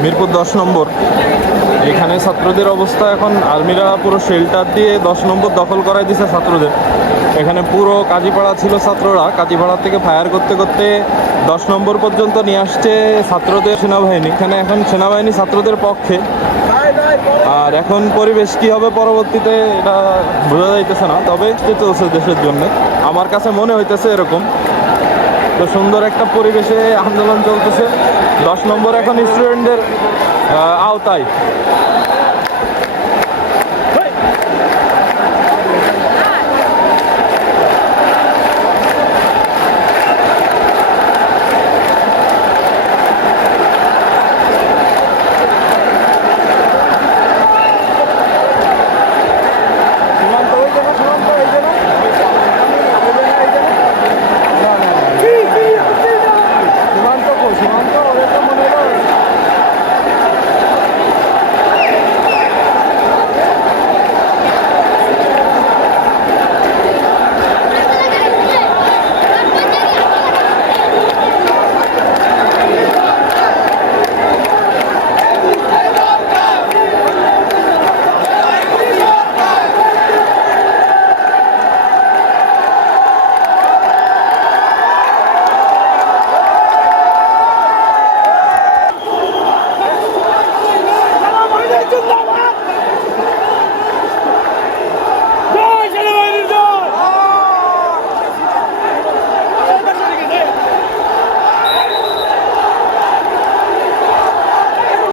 মিরপুর দশ নম্বর। এখানে ছাত্রদের অবস্থা এখন আর্মিরা পুরো শেল্টার দিয়ে দশ নম্বর দখল করাই দিছে ছাত্রদের। এখানে পুরো কাজীপাড়া ছিল ছাত্ররা, কাজীপাড়া থেকে ফায়ার করতে করতে দশ নম্বর পর্যন্ত নিয়ে আসছে ছাত্রদের সেনাবাহিনী। এখানে এখন সেনাবাহিনী ছাত্রদের পক্ষে। আর এখন পরিবেশ কি হবে পরবর্তীতে এটা বোঝা যাইতেছে না, তবে চলছে দেশের জন্য। আমার কাছে মনে হইতেছে এরকম। তো সুন্দর একটা পরিবেশে আন্দোলন চলতেছে। দশ নম্বর এখন স্টুডেন্টদের আওতায়।